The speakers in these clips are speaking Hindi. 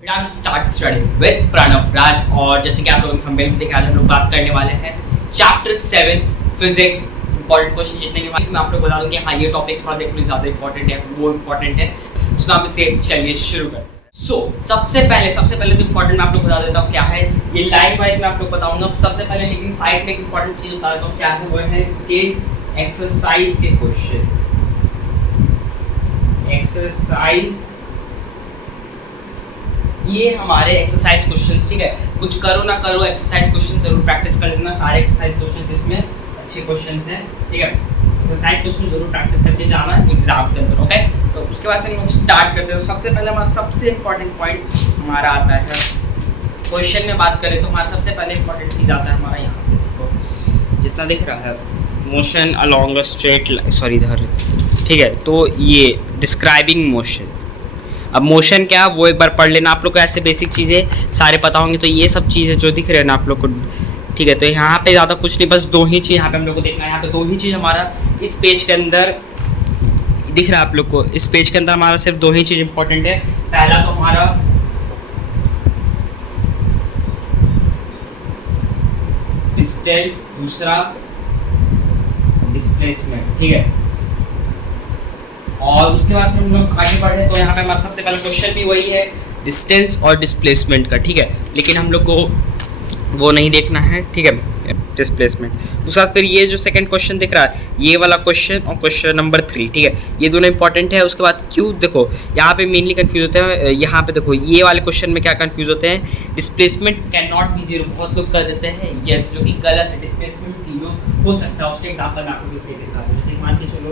स्टार्ट स्टडी विद प्रणव राज। और जैसे कि आप लोगों ने थंबनेल में देखा, आज हम लोग बात करने वाले हैं चैप्टर 7 फिजिक्स। इंपॉर्टेंट क्वेश्चन जितने भी इसमें आप लोग बता दूं कि हाँ ये टॉपिक थोड़ा देखो ज़्यादा इंपॉर्टेंट है, वो इंपॉर्टेंट है। तो आप इसे चलिए शुरू करते हैं। सबसे पहले तो इंपॉर्टेंट मैं आप लोग बता देता हूँ क्या है। ये लाइन वाइज मैं आप लोग बताऊंगा सबसे पहले, लेकिन साइड में एक इंपॉर्टेंट चीज़ बता देता हूँ क्या है। वो है इसके एक्सरसाइज के क्वेश्चंस। एक्सरसाइज ये हमारे एक्सरसाइज क्वेश्चंस, ठीक है। कुछ करो ना करो एक्सरसाइज क्वेश्चन जरूर प्रैक्टिस कर लेना। सारे एक्सरसाइज क्वेश्चंस इसमें अच्छे क्वेश्चन्स हैं, ठीक है। एक्सरसाइज क्वेश्चन जरूर प्रैक्टिस करके जाना एग्जाम के अंदर, ओके। तो उसके बाद से हम लोग स्टार्ट करते हैं। सबसे पहले हमारा सबसे इंपॉर्टेंट पॉइंट हमारा आता है क्वेश्चन में बात करें तो हमारा सबसे पहले इंपॉर्टेंट चीज़ आता है हमारा यहाँ तो जितना दिख रहा है motion along a straight line, sorry इधर, ठीक है। तो ये डिस्क्राइबिंग मोशन। अब मोशन क्या वो एक बार पढ़ लेना आप लोग को, ऐसे बेसिक चीज़ें सारे पता होंगे। तो ये सब चीज़ें जो दिख रहे हैं ना आप लोग को, ठीक है। तो यहाँ पे ज़्यादा कुछ नहीं, बस दो ही चीज़ यहाँ पे हम लोग को देखना है। यहाँ पे दो ही चीज़ हमारा इस पेज के अंदर दिख रहा है आप लोग को। इस पेज के अंदर हमारा सिर्फ दो ही चीज़ इंपॉर्टेंट है। पहला तो हमारा डिस्टेंस, दूसरा डिस्प्लेसमेंट, ठीक है। और उसके बाद हम लोग आगे बढ़े तो यहाँ पे हमारा सबसे पहला क्वेश्चन भी वही है, डिस्टेंस और डिस्प्लेसमेंट का, ठीक है। लेकिन हम लोग को वो नहीं देखना है, ठीक है, डिस्प्लेसमेंट। उसके बाद फिर ये जो सेकंड क्वेश्चन दिख रहा है, ये वाला क्वेश्चन और क्वेश्चन नंबर 3, ठीक है। ये दोनों इंपॉर्टेंट है। उसके बाद क्यों, देखो यहाँ पे मेनली कंफ्यूज होते हैं। यहाँ पे देखो ये वाले क्वेश्चन में क्या कंफ्यूज होते हैं, displacement can not be zero, बहुत लोग कर देते हैं यस, जो कि गलत है। डिस्प्लेसमेंट जीरो हो सकता है। उसके एग्जाम्पल मैं आपको दे देता हूँ। जैसे मान के चलो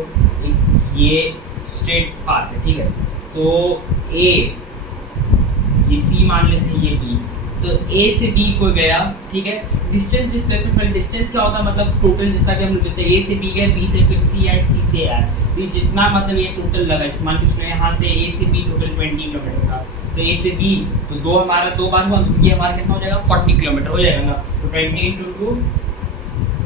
ये स्ट्रेट पाथ है, ठीक है। तो ए, ये सी मान लेते हैं, ये बी। तो ए से बी को गया, ठीक है। डिस्टेंस डिस्प्लेसमेंट में डिस्टेंस क्या होता है, मतलब टोटल जितना भी हम जैसे ए से बी गए, बी से फिर सी आए, सी से आए, तो ये जितना मतलब ये टोटल लगा, जैसे मान के चलो यहाँ से ए से बी टोटल 20 किलोमीटर था। तो ए से बी तो दो बार हुआ, तो ये हमारा कितना हो जाएगा, 40 किलोमीटर हो जाएगा ना। तो 20 × 2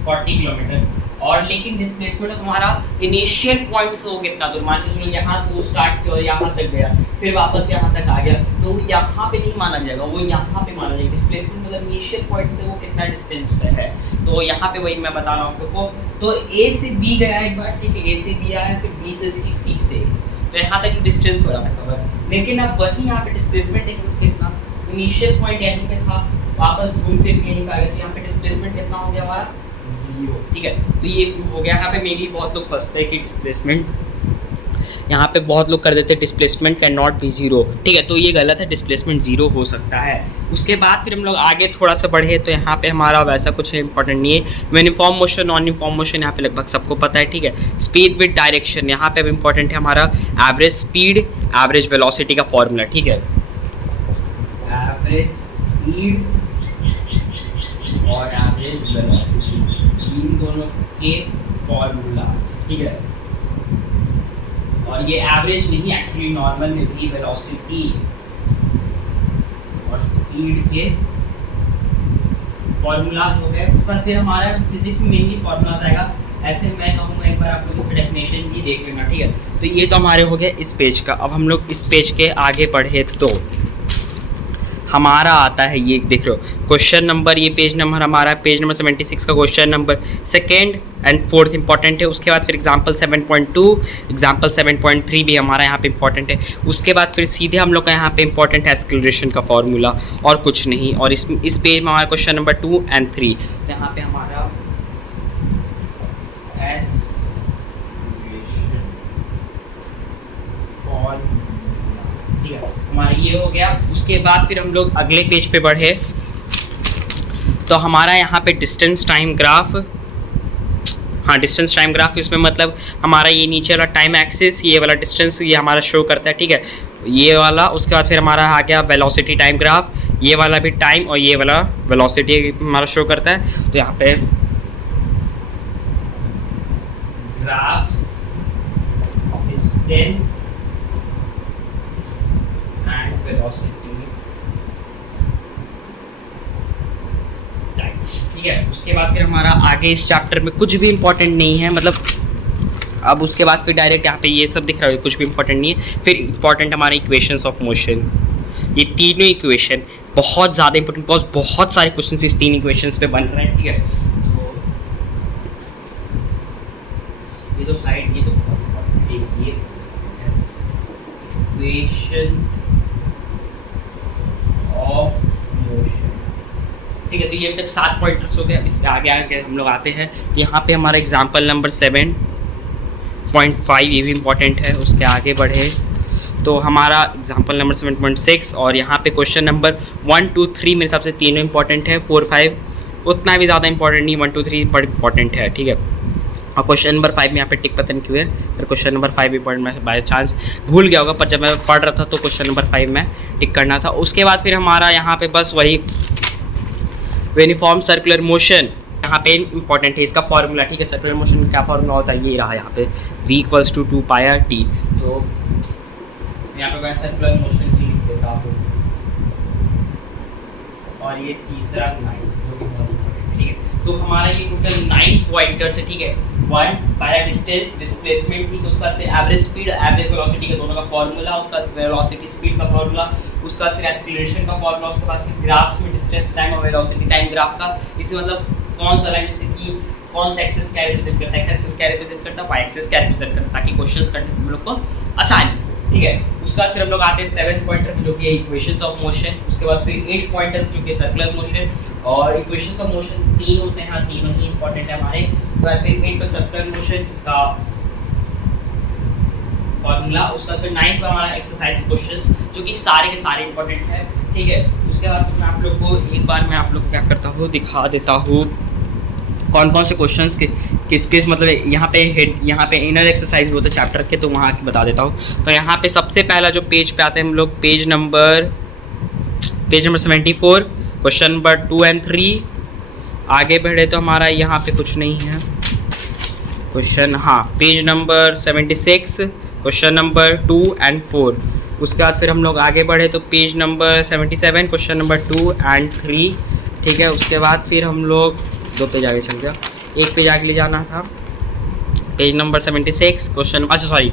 40 किलोमीटर। और लेकिन डिस्प्लेसमेंट हमारा इनिशियल पॉइंट से वो कितना दूर, मान लीजिए यहाँ से वो स्टार्ट किया और यहाँ तक गया, फिर वापस यहाँ तक आ गया, तो यहाँ पे नहीं माना जाएगा, वो यहाँ पे माना जाएगा। डिस्प्लेसमेंट मतलब इनिशियल पॉइंट से वो कितना डिस्टेंस पे है। तो यहाँ पे वही मैं बता रहा हूँ आप लोग को। तो ए से बी गया एक बार, ठीक है, ए से बी आया, फिर बी से सी से, तो यहाँ तक डिस्टेंस हो रहा था कवर। लेकिन अब वही यहाँ पे डिस्प्लेसमेंट कितना, इनिशियल पॉइंट यहीं पे था, वापस घूम फिर यहीं पे आ गया, तो यहाँ पे डिस्प्लेसमेंट कितना हो गया हमारा, जीरो, ठीक है। तो ये प्रूव हो गया। यहाँ पे मेनली बहुत लोग फंसते हैं कि डिस्प्लेसमेंट, यहाँ पे बहुत लोग कर देते हैं displacement can not be zero, ठीक है। तो ये गलत है, डिस्प्लेसमेंट जीरो हो सकता है। उसके बाद फिर हम लोग आगे थोड़ा सा बढ़े तो यहाँ पे हमारा वैसा कुछ इंपॉर्टेंट नहीं है। Uniform motion, non uniform motion यहाँ पे लगभग सबको पता है, ठीक है। स्पीड विद डायरेक्शन, यहाँ पे अब इंपॉर्टेंट है हमारा एवरेज स्पीड, एवरेज वेलोसिटी का फॉर्मूला, ठीक है। एवरेज स्पीड और एवरेज वेलोसिटी, इन दोनों के फॉर्मूलाज, ठीक है। और ये एवरेज नहीं, एक्चुअली नॉर्मल में भी वेलोसिटी और स्पीड के फॉर्मूलाज हो गए। उसका फिर हमारा फिजिक्स में मेनली फॉर्मूलाज आएगा। ऐसे मैं कहूँगा एक बार आप लोग इसका डेफिनेशन भी देख लेना, ठीक है। तो ये तो हमारे हो गए इस पेज का। अब हम लोग इस पेज के आगे बढ़े तो हमारा आता है, ये देख लो क्वेश्चन नंबर, ये पेज नंबर हमारा पेज नंबर 76 का question number second and fourth important है। उसके बाद फिर एग्जांपल 7.2, एग्जांपल 7.3 भी हमारा यहाँ पे इंपॉर्टेंट है। उसके बाद फिर सीधे हम लोग का यहाँ पे इंपॉर्टेंट है एक्सेलरेशन का फॉर्मूला, और कुछ नहीं। और इस पेज में हमारा क्वेश्चन नंबर 2 और 3, यहाँ पे हमारा हमारा ये हो गया। उसके बाद फिर हम लोग अगले पेज पे बढ़े तो हमारा यहाँ पे डिस्टेंस टाइम ग्राफ, हाँ डिस्टेंस टाइम ग्राफ, इसमें मतलब हमारा ये नीचे वाला टाइम एक्सिस, ये वाला डिस्टेंस ये हमारा शो करता है, ठीक है, ये वाला। उसके बाद फिर हमारा आ गया वेलोसिटी टाइम ग्राफ, ये वाला भी टाइम और ये वाला वेलोसिटी हमारा शो करता है। तो यहाँ पे ग्राफ्स, डिस्टेंस वेलोसिटी, ठीक है। उसके बाद फिर हमारा आगे इस चैप्टर में कुछ भी इंपॉर्टेंट नहीं है, मतलब अब उसके बाद फिर डायरेक्ट यहाँ पे ये सब दिख रहा है, कुछ भी इंपॉर्टेंट नहीं है। फिर इंपॉर्टेंट हमारे इक्वेशंस ऑफ मोशन, ये तीनों इक्वेशन बहुत ज़्यादा इंपॉर्टेंट, बहुत सारे क्वेश्चन इस 3 इक्वेशंस पे बन रहे हैं, ठीक है। तो ये तो साइड, ये तो बहुत इंपॉर्टेंट है, ये इक्वेशंस ऑफ मोशन, ठीक है। तो ये अभी तक 7 पॉइंटर्स हो गए। अब इसके आगे आगे हम लोग आते हैं, तो यहाँ पे हमारा एग्जाम्पल नंबर 7.5 ये भी इम्पॉर्टेंट है। उसके आगे बढ़े तो हमारा एग्जाम्पल नंबर 7.6 और यहाँ पे क्वेश्चन नंबर 1, 2, 3 मेरे हिसाब से तीनों इंपॉर्टेंट है। 4, 5 उतना भी ज़्यादा इंपॉर्टेंट नहीं, 1, 2, 3 बड़ा इंपॉर्टेंट है, ठीक है। और क्वेश्चन नंबर 5 में यहाँ पे टिक पता नहीं क्यों है, पर क्वेश्चन नंबर 5 इंपॉर्टेंट, मैं बाय चांस भूल गया होगा, पर जब मैं पढ़ रहा था तो क्वेश्चन नंबर 5 में टिक करना था। उसके बाद फिर हमारा यहाँ पे बस वही यूनिफॉर्म सर्कुलर मोशन यहाँ पे इंपॉर्टेंट है, इसका फॉर्मूला, ठीक है। सर्कुलर मोशन में क्या फॉर्मूला होता है, ये रहा यहाँ पे v = 2πr/t। तो यहाँ पे मैं सर्कुलर मोशन ही लिख देता हूँ, और ये तीसरा 9 जो कि बहुत इंपॉर्टेंट है, ठीक है। तो हमारा ये टोटल 9 पॉइंटर्स है, ठीक है। 1 पहला डिस्टेंस, डिस्प्लेसमेंट, ठीक है। उसके बाद फिर एवरेज स्पीड, एवरेज वेलोसिटी के दोनों का फॉर्मूला, उसका वेलोसिटी स्पीड का फॉर्मूला, उसका फिर एक्सीलरेशन का फॉर्मूला, उसके बाद फिर ग्राफ्स में डिस्टेंस टाइम और वेलोसिटी टाइम ग्राफ का, इससे मतलब कौन सा लाइन, जैसे कि कौन सा एक्सिस क्या रिप्रेजेंट करता है, एक्स एक्सिस क्या रिप्रेजेंट करता है, वाई एक्सिस क्या रिप्रेजेंट करता है, ताकि क्वेश्चंस करने हम लोग को आसान, ठीक है। उसके बाद फिर हम लोग आते हैं 7 पॉइंटर जो कि इक्वेशंस ऑफ मोशन, उसके बाद फिर 8 पॉइंटर जो कि सर्कुलर मोशन, और इक्वेशंस ऑफ मोशन 3 होते हैं, हाँ तीनों ही इंपॉर्टेंट है हमारे। उसके बाद फिर 8 पर सर्कुलर मोशन, इसका फॉर्मूला, उसका फिर 9 पर हमारा एक्सरसाइज क्वेश्चंस जो कि सारे के सारे इंपॉर्टेंट है, ठीक है। उसके बाद मैं आप लोग को एक बार मैं आप लोग क्या करता हूँ दिखा देता हूँ कौन कौन से क्वेश्चंस किस मतलब यहाँ पे इनर एक्सरसाइज होता है चैप्टर के, तो वहाँ आके बता देता हूँ। तो यहाँ पे सबसे पहला जो पेज पे आते हैं हम लोग, पेज नंबर 74, क्वेश्चन नंबर 2 और 3। आगे बढ़े तो हमारा यहाँ पे कुछ नहीं है क्वेश्चन, हाँ पेज नंबर 76, क्वेश्चन नंबर 2 और 4। उसके बाद फिर हम लोग आगे बढ़े तो पेज नंबर 77, क्वेश्चन नंबर 2 और 3, ठीक है। उसके बाद फिर हम लोग 2 पेज आगे चल गया, एक पेज आगे ले जाना था, पेज नंबर 76 क्वेश्चन, अच्छा सॉरी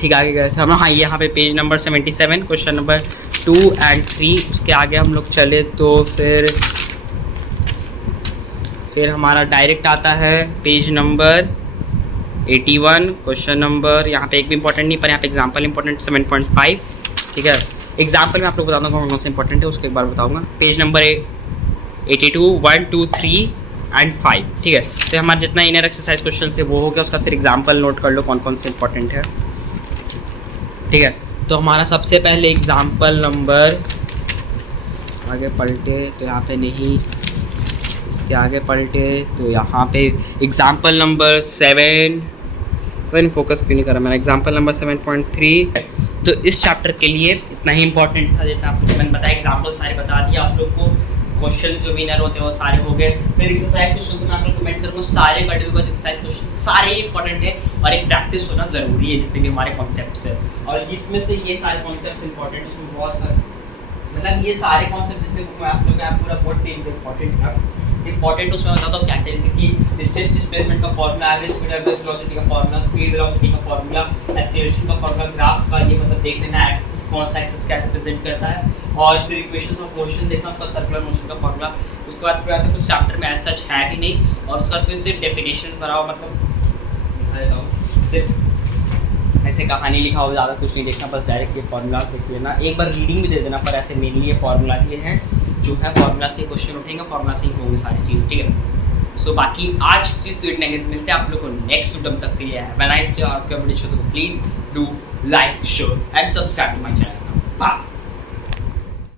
ठीक आगे गए थे हम, हाँ यहाँ पे पेज नंबर 77 क्वेश्चन नंबर 2 और 3। उसके आगे हम लोग चले तो फिर हमारा डायरेक्ट आता है पेज नंबर 81, क्वेश्चन नंबर, यहाँ पे एक भी इंपॉर्टेंट नहीं, पर यहाँ पे एग्जाम्पल इंपॉर्टेंट 7.5, ठीक है। एग्जाम्पल में आप लोग बता दूँगा कौन कौन से इंपॉर्टेंट है, उसको एक बार बताऊँगा। पेज नंबर 82, 1, 2, 3 और 5, ठीक है। तो हमारे जितना इनर एक्सरसाइज क्वेश्चन थे वो हो गया। उसका फिर एग्जाम्पल नोट कर लो कौन कौन से इंपॉर्टेंट है, ठीक है। तो हमारा सबसे पहले एग्जाम्पल नंबर, आगे पलटे तो यहाँ पे नहीं, इसके आगे पलटे तो यहाँ पे एग्जाम्पल नंबर 7, फोकस क्यों नहीं कर रहा मेरा, एग्जाम्पल नंबर 7.3। तो इस चैप्टर के लिए इतना ही इंपॉर्टेंट था जितना आप लोग मैंने बताया, एग्जाम्पल सारे बता दिया आप लोग को, क्वेश्चन जो विनर होते हैं वो सारे हो गए। फिर एक्सरसाइज क्वेश्चन तो मैं आप लोग कमेंट करूँगा, सारे कटे बिकॉज एक्सरसाइज क्वेश्चन सारे इंपॉर्टेंट है और एक प्रैक्टिस होना ज़रूरी है जितने भी हमारे कॉन्सेप्ट्स है। और इसमें से ये सारे कॉन्सेप्ट्स इंपॉर्टेंट है, इसमें बहुत सारे मतलब ये सारे कॉन्सेप्ट जितने बुक में आप लोग पूरा बहुत इंपॉर्टेंट है, इंपॉर्टेंट उसमें बताता हूँ क्या क्या, जैसे कि डिस्टेंस डिस्प्लेसमेंट का formula, average speed average velocity का फॉर्मूला, स्पीड वेलोसिटी का फॉर्मूला, एक्सीलरेशन का फॉर्मूला, ग्राफ का ये मतलब देख लेना एक्सिस कौन सा एक्सिस क्या रिप्रेजेंट करता है, और फिर इक्वेशंस ऑफ मोशन देखना, उसका सर्कुलर मोशन का फॉर्मूला। उसके बाद फिर ऐसा कुछ चैप्टर में ऐसा सच है भी नहीं, और उसके बाद फिर सिर्फ डेफिनेशंस भरा हुआ, मतलब दिखा देता हूँ, सिर्फ ऐसे कहानी लिखा हो, ज़्यादा कुछ नहीं देखना, बस डायरेक्ट ये फार्मूला देख लेना, एक बार रीडिंग भी दे देना, पर ऐसे मेनली ये फार्मूला ये है जो है, फार्मूला से क्वेश्चन उठेंगे, फार्मूला से ही होंगे सारी चीज़, ठीक है। सो बाकी आज की स्वीट लैंग्वेज मिलते हैं आप लोग को नेक्स्ट वीडियो तक के लिए। हैव अ नाइस डे, आपका वीडियो तो please do like share and subscribe to my channel. Bye.